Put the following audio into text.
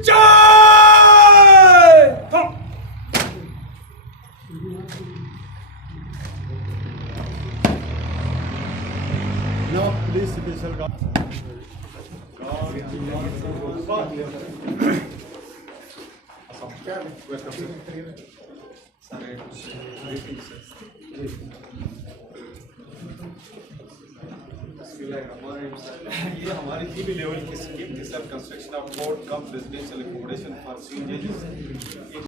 No, please, special guard. ये हमारी GB level की स्कीम थी sir, construction of court come residential accommodation for senior जजेस।